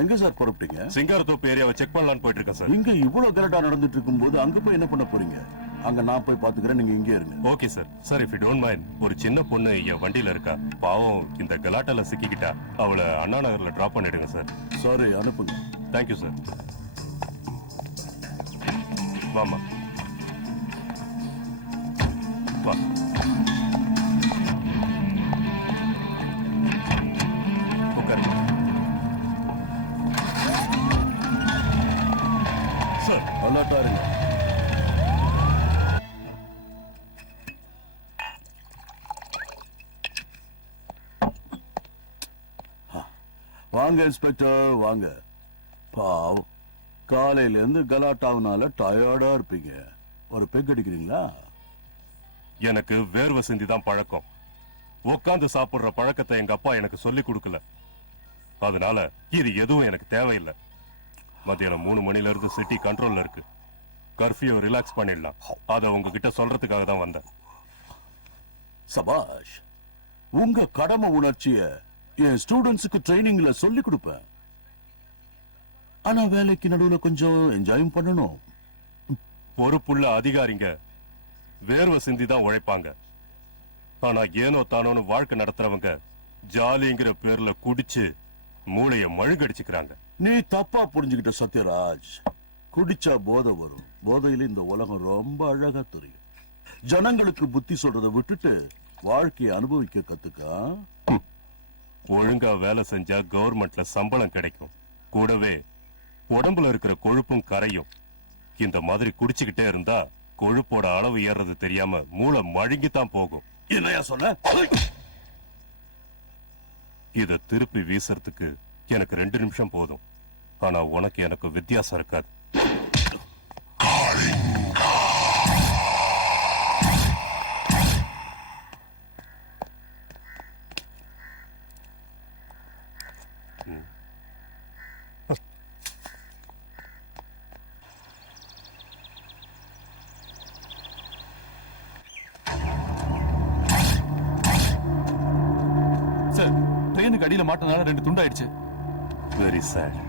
எங்க சார் புறப்பட்டீங்க? சிங்காரத்தோப்பு ஏரியாவை செக் பண்ணலான்னு போயிட்டு இருக்கேன் சார். இங்க இவ்வளவு கலட்டா நடந்துட்டு இருக்கும்போது அங்க போய் என்ன பண்ண போறீங்க? அங்க நான் போய் பாத்துக்கிறேன், நீங்க இங்கே இருங்க. Okay sir. Sir if you don't mind, ஒரு சின்ன பொண்ணு என் வண்டியில இருக்கா. பாவம் இந்த கலாட்டால சிக்கிக்கிட்டா. அவளை அண்ணா நகர்ல டிராப் பண்ணிடுங்க சார். சாரி, அனுப்புங்க. Thank you sir. வாமா வா. உட்காருங்க சார். அலர்ட்டா இருங்க. வாங்க இன்ஸ்பெக்டர், வாங்க. பாவ், காலையில இருந்து கலாட்டாவனால டயர்டா இருப்பீங்க. ஒரு பெக் அடிக்கிறீங்களா? எனக்கு வேர்வை சிந்தி தான் பழக்கம். உட்காந்து சாப்பிடுற பழக்கத்தை எங்க அப்பா எனக்கு சொல்லி கொடுக்கல. அதனால இது எதுவும் எனக்கு தேவையில்லை. மத்தியானம் 3 மணில இருந்து சிட்டி கண்ட்ரோல்ல இருக்கு. கர்ஃபியூ ரிலாக்ஸ் பண்ணிடலாம். அத உங்ககிட்ட சொல்றதுக்காக தான் வந்தேன். சபாஷ், உங்க கடமை உணர்ச்சிய என் ஸ்டூடெண்ட்ஸுக்கு ட்ரைனிங்ல சொல்லி கொடுப்பேன். ஆனா வேலைக்கு நடுவுல கொஞ்சம் என்ஜாயும் பண்ணணும். பொறுப்புள்ள அதிகாரிங்க வேர்வை சிந்தி தான் உழைப்பாங்க. ஆனா ஏனோ தானோன்னு வாழ்க்கை நடத்துறவங்க ஜாலிங்கிற பேர்ல குடிச்சு மூளைய மழுங்கடிச்சுக்கிறாங்க. நீ தப்பா புரிஞ்சுக்கிட்ட சத்யராஜ். குடிச்சா போதை வரும். போதையில இந்த உலகம் ரொம்ப அழகா தெரியும். ஜனங்களுக்கு புத்தி சொல்றதை விட்டுட்டு வாழ்க்கையை அனுபவிக்க கத்துக்க. ஒழுங்கா வேலை செஞ்சா கவர்மெண்ட்ல சம்பளம் கிடைக்கும். கூடவே உடம்புல இருக்கிற கொழுப்பும் கரையும். இந்த மாதிரி குடிச்சுக்கிட்டே இருந்தா கொழுப்போட அளவு ஏறது தெரியாம மூளை மழுங்கித்தான் போகும். என்னையா சொன்ன? இத திருப்பி வீசறதுக்கு எனக்கு 2 நிமிஷம் போதும். ஆனா உனக்கு எனக்கு வித்தியாசம் இருக்காது. சார், ட்ரெயினுக்கு அடியில மாட்டனால 2 துண்டாயிடுச்சு. Very sad.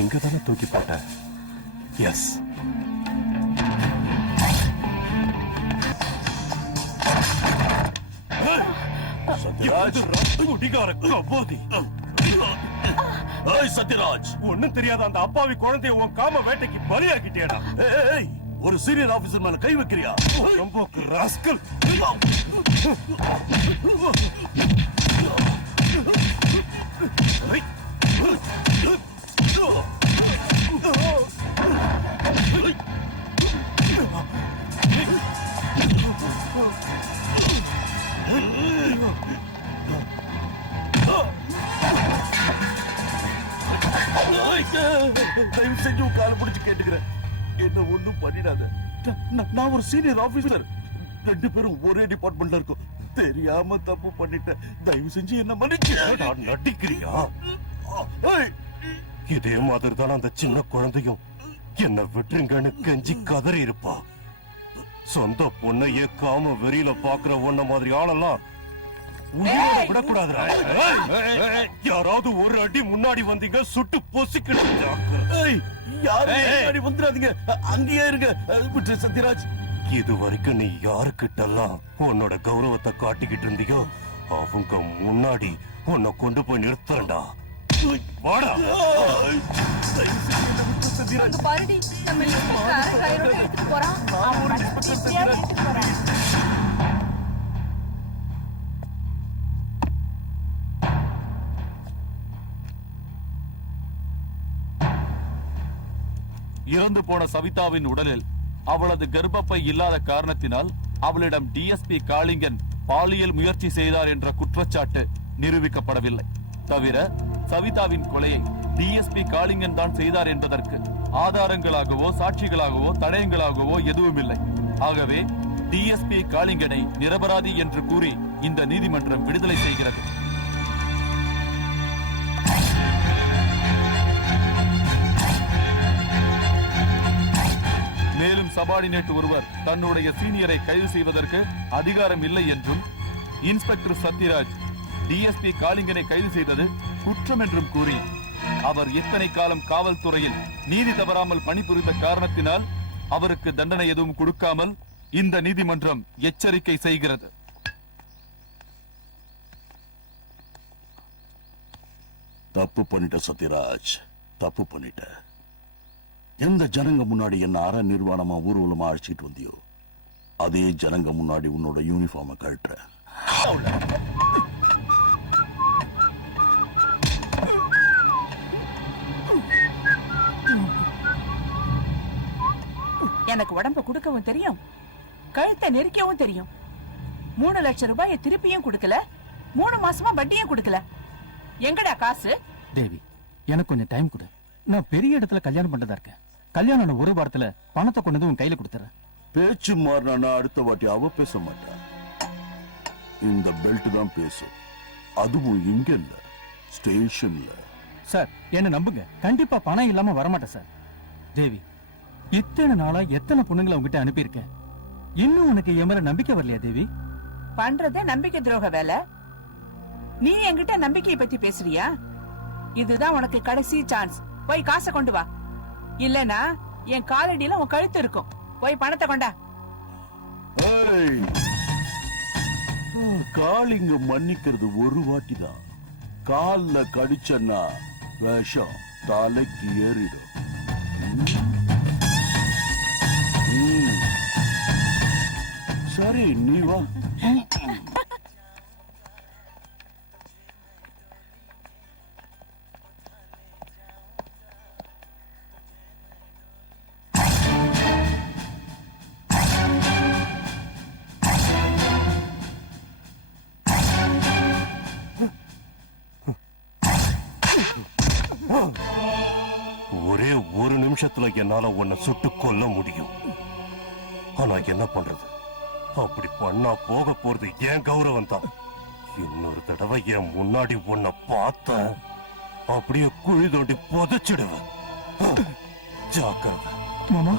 எங்க தானே தூக்கி போட்ட? எஸ். சத்யராஜ், சத்யராஜ், ஒண்ணும் தெரியாத அந்த அப்பாவி குழந்தைய உன் காம வேட்டைக்கு பலியாக்கிட்டேடா. ஒரு சீனியர் ஆபீசர் மேல கை வைக்கிறியா? ரொம்ப ராஸ்கல். தயவு செஞ்சு கால பிடிச்சு கேட்டுக்கிறேன், என்ன ஒண்ணும் பண்ணிடாத. நான் ஒரு சீனியர் ஆபீசர். 2 பேரும் ஒரே டிபார்ட்மெண்ட்ல இருக்கோம். தெரியாம தப்பு பண்ணிட்டேன். தயவு செஞ்சு என்ன மன்னிச்சு. நடிக்கிறியா? இதே மாதிரி தான் அந்த சின்ன குழந்தையும் என்ன விட்டுருங்கன்னு கெஞ்சி கதறி இருப்பா. சொந்த பொண்ணையே காம வெறியில பாக்குற ஒன்ன மாதிரி ஆளெல்லாம் உயிரோட விடக்கூடாதுடா. யாராவது ஒரு அடி முன்னாடி வந்தீங்க சுட்டு பொசிக்கணும். யாரும் வந்துடாதீங்க, அங்கேயே இருங்க. சத்யராஜ், இது வரைக்கும் நீ யாருக்கிட்டெல்லாம் உன்னோட கௌரவத்தை காட்டிக்கிட்டு இருந்தியோ அவங்க முன்னாடி உன்னை கொண்டு போய் நிறுத்துறேன்டா. வாடா. பாருடி, நம்ம எடுத்துட்டு போறான். இறந்து போன சவிதாவின் உடலில் அவளது கர்ப்பப்பை இல்லாத காரணத்தினால் அவளிடம் டிஎஸ்பி காளிங்கன் பாலியல் முயற்சி செய்தார் என்ற குற்றச்சாட்டு நிரூபிக்கப்படவில்லை. தவிர சவிதாவின் கொலையை டிஎஸ்பி காளிங்கன் தான் செய்தார் என்பதற்கு ஆதாரங்களாகவோ சாட்சிகளாகவோ தடயங்களாகவோ எதுவும் இல்லை. ஆகவே டிஎஸ்பி காளிங்கனை நிரபராதி என்று கூறி இந்த நீதிமன்றம் விடுதலை செய்கிறது. மேலும் சபார்டினேட் ஒருவர் தன்னுடைய சீனியரை கைது செய்வதற்கு அதிகாரம் இல்லை என்றும், இன்ஸ்பெக்டர் சத்யராஜ் டிஎஸ்பி காளிங்கனை கைது செய்தது குற்றம் என்றும் கூறி, அவர் எத்தனை காலம் காவல்துறையில் நீதி தவறாமல் பணிபுரிந்த காரணத்தினால் அவருக்கு தண்டனை எதுவும் கொடுக்காமல் இந்த நீதிமன்றம் எச்சரிக்கை செய்கிறது. தப்பு பண்ணிட்ட சத்யராஜ், தப்பு பண்ணிட்ட. எந்த ஜனங்க முன்னாடி என்ன அற நிர்வாணமா ஊர்வலமா அழைச்சிட்டு வந்தியோ, அதே ஜனங்க முன்னாடி உன்னோட யூனிஃபார்மை கழட்டுற. எனக்கு உடம்ப குடுக்கவும் தெரியும், கழுத்தை நெரிக்கவும் தெரியும். 3 லட்சம் ரூபாயை திருப்பியும் கொடுக்கல, 3 மாசமா வட்டியும் கொடுக்கல. எங்கடா காசு? தேவி, எனக்கு கொஞ்சம் டைம் கொடு. நான் பெரிய இடத்துல கல்யாணம் பண்றதா இருக்கேன். கல்யாணம் ஆன ஒரு வாரத்துல பணத்தை கொண்டு வந்து உன் கையில கொடுத்துறேன். பேச்சு மாறினா அடுத்த வாட்டி அவ பேச மாட்டா. இந்த பெல்ட் தான் பேசும். அதுவும் இங்க இல்ல, ஸ்டேஷன்ல. சார், என்ன நம்புங்க, கண்டிப்பா பணம் இல்லாம வரமாட்டேன் சார். தேவி, இத்தனை நாளா எத்தனை பொண்ணுங்களை உங்ககிட்ட அனுப்பியிருக்கேன். இன்னும் உனக்கு என் மேல நம்பிக்கை வரலையா தேவி? பண்றதே நம்பிக்கை துரோக வேலை. நீ என்கிட்ட நம்பிக்கையை பத்தி பேசுறியா? இதுதான் உனக்கு கடைசி சான்ஸ். போய் காசை கொண்டு வா, இல்லனா என் காலடியில உன் கழுத்து இருக்கும். போய் பணத்தை கொண்டா. ஏய், காளிங்க மன்னிக்கிறது ஒரு வாட்டி தான். கால்ல கடிச்சன்னா விஷம் தலைக்கு ஏறிடும். சரி, நீ வா. ஒரே ஒரு நிமிஷத்துல என்னால உன்னை சுட்டு கொல்ல முடியும். ஆனா என்ன பண்றது? அப்படி பண்ணா போக போறது என் கௌரவம் தான். இன்னொரு தடவை என் முன்னாடி உன்னை பார்த்த அப்படியே குழி தோண்டி புதைச்சிடுவேன். ஜாக்கிரதை. மாமா,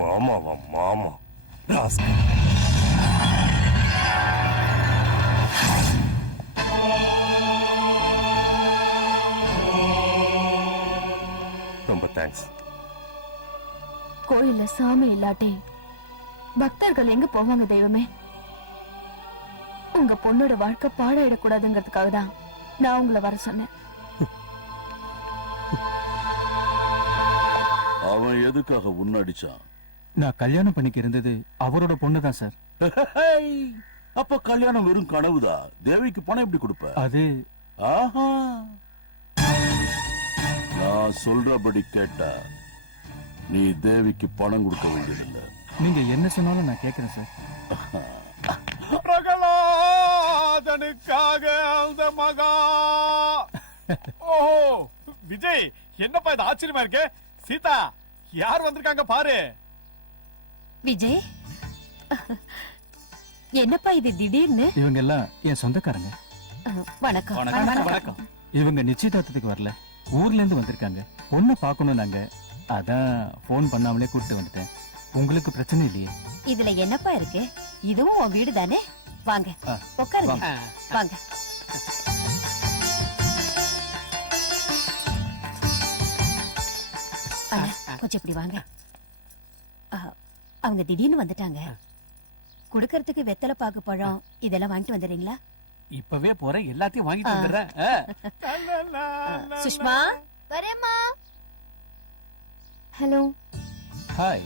மாமாவா? மாமா ராஸ்கல். ரொம்ப தேங்க்ஸ். கோயில்ல சாமி இல்லாட்டி பக்தர்கள் எங்க போவாங்க தெய்வமே? உங்க பொண்ணோட வாழ்க்கை பாழாயிடக்கூடாதுங்கிறதுக்காக தான் நான் உங்களை வர சொன்னேன். அவன் எதுக்காக உன்னடிச்சான்? நான் கல்யாணம் பண்ணிக்க இருந்தது அவரோட பொண்ணுதான் சார். அப்ப கல்யாணம் வெறும் கனவுதான். தேவிக்கு பணம் எப்படி கொடுப்ப? அது ஆஹா, நான் சொல்றபடி கேட்டா நீ தேவிக்கு பணம் கொடுக்க வேண்டியதில்லை. நீங்க என்ன சொன்னாலும் நான் கேட்கிறேன் சார். பிரகலாதனுக்காக அந்த மகா. ஓஹோ விஜய், என்னப்பா இது ஆச்சரியமா இருக்கு. சீதா, யார் வந்திருக்காங்க பாரு. விஜய், என்னப்பா இது திடீர்னு? இவங்க எல்லாம் என் சொந்தக்காரங்க. வணக்கம். வணக்கம். இவங்க நிச்சயதார்த்தத்துக்கு வரல, ஊர்ல இருந்து வந்திருக்காங்க. பொண்ணு பாக்கணும் நாங்க, அதான் போன் பண்ணாமலே கூப்பிட்டு வந்துட்டேன். உங்களுக்கு பிரச்சனை இல்லையே? இதுல என்னப்பா இருக்கு? இதுவும் உன் வீடு தானே. வாங்க, உட்காருங்க. வாங்க. கொஞ்சம் இப்படி வாங்க. அவங்க திடீர்னு வந்துட்டாங்க. குடுக்கறதுக்கு வெத்தலை பாக்கு பழம் இதெல்லாம் வாங்கிட்டு வந்துடுறீங்களா? இப்பவே போறேன், எல்லாத்தையும் வாங்கிட்டு வந்துடுறேன். சுஷ்மா, வரேம்மா. ஹலோ. ஹாய்.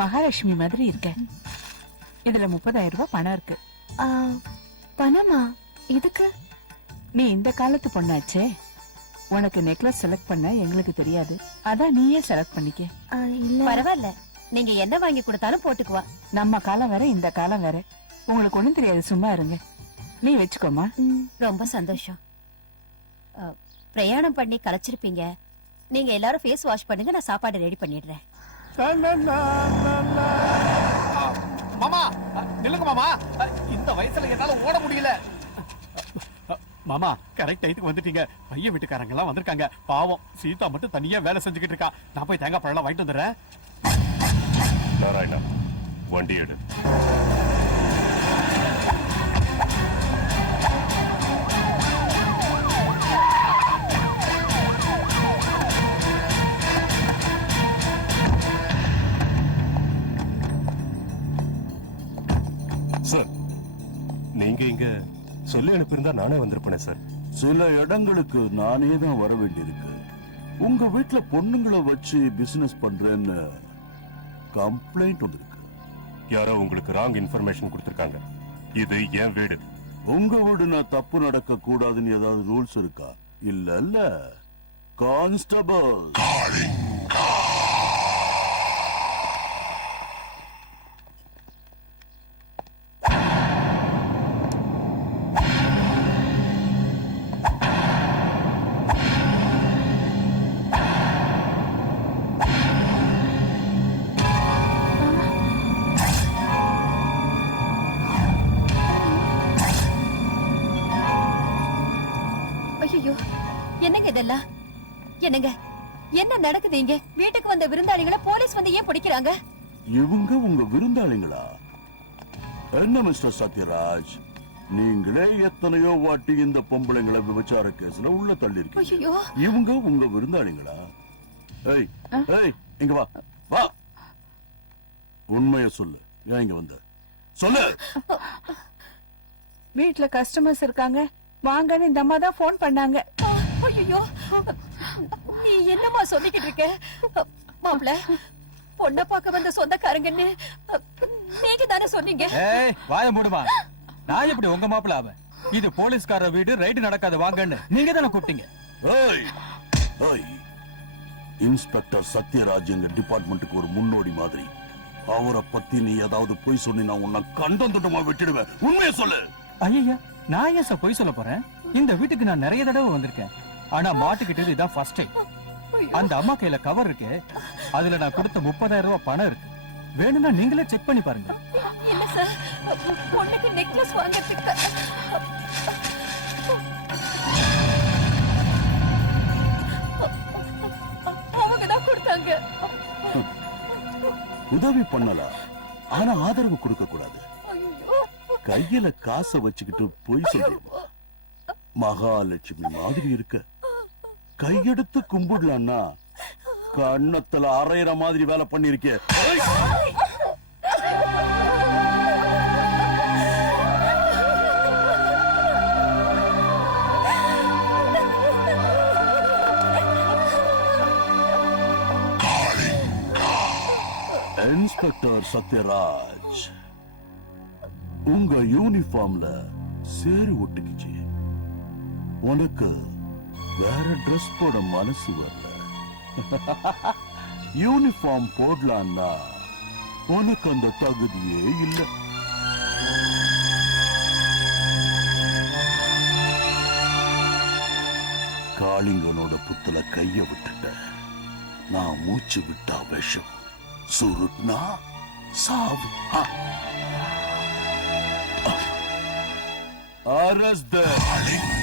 மகாலட்சுமி மாதிரி இருக்க. இதுல 30,000 ரூபாய் பணம் இருக்கு. பணமா? இதுக்கு? நீ இந்த காலத்து பொண்ணாச்சே, உனக்கு நெக்லஸ் செலக்ட் பண்ண எங்களுக்கு தெரியாது. அதான் நீயே செலக்ட் பண்ணிக்க. இல்ல பரவாயில்ல, நீங்க என்ன வாங்கி கொடுத்தாலும் போட்டுக்குவா. நம்ம காலம் வேற, இந்த காலம் வேற. உங்களுக்கு ஒண்ணும் தெரியாது, சும்மா இருங்க. நீ வச்சுக்கோமா. ரொம்ப சந்தோஷம். பிரயாணம் பண்ணி களைச்சிருப்பீங்க. நீங்க எல்லாரும் ஃபேஸ் வாஷ் பண்ணுங்க, நான் சாப்பாடு ரெடி பண்ணிடுறேன். மாமா நில்லுங்க மாமா, இந்த வயசுல என்னால ஓட முடியல. மாமா கரெக்ட் டைத்துக்கு வந்துட்டீங்க. பையன் வீட்டுக்காரங்க எல்லாம் வந்திருக்காங்க. பாவம் சீதா மட்டும் தனியா வேலை செஞ்சுக்கிட்டு இருக்கா. நான் போய் தேங்காய் பழம் வாங்கிட்டு வந்துடுறேன். நாராயணா, வண்டி எடு. சார், நீங்க இங்க சொல்லி அனுப்பியிருந்தா நானே வந்திருப்பேனே சார். சில இடங்களுக்கு நானே தான் வர வேண்டியிருக்கு. உங்க வீட்டுல பொண்ணுங்களை வச்சு பிசினஸ் பண்றேன்னு கம்ப்ளைண்ட் வந்திருக்கு. யாரோ உங்களுக்கு ராங் இன்ஃபர்மேஷன் கொடுத்திருக்காங்க. இது என் வீடு. உங்க வீடுனா தப்பு நடக்க கூடாதுன்னு ஏதாவது ரூல்ஸ் இருக்கா? இல்ல கான்ஸ்டபிள். ஐயோ, என்னங்க இதெல்லாம்? என்னங்க என்ன நடக்குது இங்க? வீட்டுக்கு வந்த விருந்தாளிகளை போலீஸ் வந்து ஏன் பிடிக்கிறாங்க? இவங்க உங்க விருந்தாளிங்களா? என்ன மிஸ்டர் சத்யராஜ், நீங்களே எத்தனையோ வாட்டி இந்த பொம்பளைங்களை விபச்சார கேஸ்ல உள்ள தள்ளி இருக்கீங்க. ஐயோ, இவங்க உங்க விருந்தாளிங்களா? ஏய் ஏய், இங்க வா வா, உண்மையை சொல்லு. ஏன் இங்க வந்த? சொல்லு. வீட்டுல கஸ்டமர்ஸ் இருக்காங்க, வாங்கன்னு இந்த அம்மா தான் போன் பண்ணாங்க. ஐயோ, நீ என்னமா சொல்லிக்கிட்டு இருக்க? மாப்ள, பொண்ண பார்க்க வந்த சொந்தக்காரங்கன்னு நீங்க தானே சொன்னீங்க. ஏய், வாய மூடுமா. நான் எப்படி உங்க மாப்பிள்ள ஆவேன்? இது போலீஸ்கார வீடு, ரைடு நடக்காது வாங்கன்னு நீங்க தானே கூப்பிட்டீங்க. ஏய் ஏய், இன்ஸ்பெக்டர் சத்யராஜ் எங்க டிபார்ட்மெண்ட்டுக்கு ஒரு முன்னோடி மாதிரி. அவரை பத்தி நீ ஏதாவது பொய் சொன்னா உன்னை கண்டந்துட்டமா விட்டுடுவேன். உண்மையை சொல்லு. ஐயா, நான் ஏன் சார் பொய் சொல்ல போறேன்? இந்த வீட்டுக்கு நான் நிறைய தடவை வந்திருக்கேன். ஆனா மாட்டுக்கிட்டது இதான் ஃபர்ஸ்ட் டைம். அந்த அம்மா கையில கவர் இருக்கு, அதுல நான் கொடுத்த 30,000 ரூபாய் பணம் இருக்கு. வேணும்னா நீங்களே செக் பண்ணி பாருங்க. இல்ல சார், பொண்ணுக்கு நெக்லஸ் வாங்கறதுக்கு அவங்க தான் கொடுத்தாங்க. உதவி பண்ணலாம், ஆனா ஆதரவு கொடுக்க கூடாது. ஐயோ, கையில காசை வச்சுக்கிட்டு பொய் சொல்லுமா? மகாலட்சுமி மாதிரி இருக்க. கையெடுத்து கும்பிடலான்னா கண்ணத்துல அரையிற மாதிரி வேலை பண்ணிருக்கே. இன்ஸ்பெக்டர் சத்யராஜ், உங்க யூனிஃபார்ம்ல சேரி ஒட்டுக்குச்சு. உனக்கு வேற ட்ரெஸ் போட மனசு வரல. யூனிஃபார்ம் போடலான்னா உனக்கு அந்த தகுதியே இல்லை. காளிங்கனோட புத்துல கைய விட்டுட்ட. நான் மூச்சு விட்டா விஷம், சுருட்னா சாவு. Arrest them.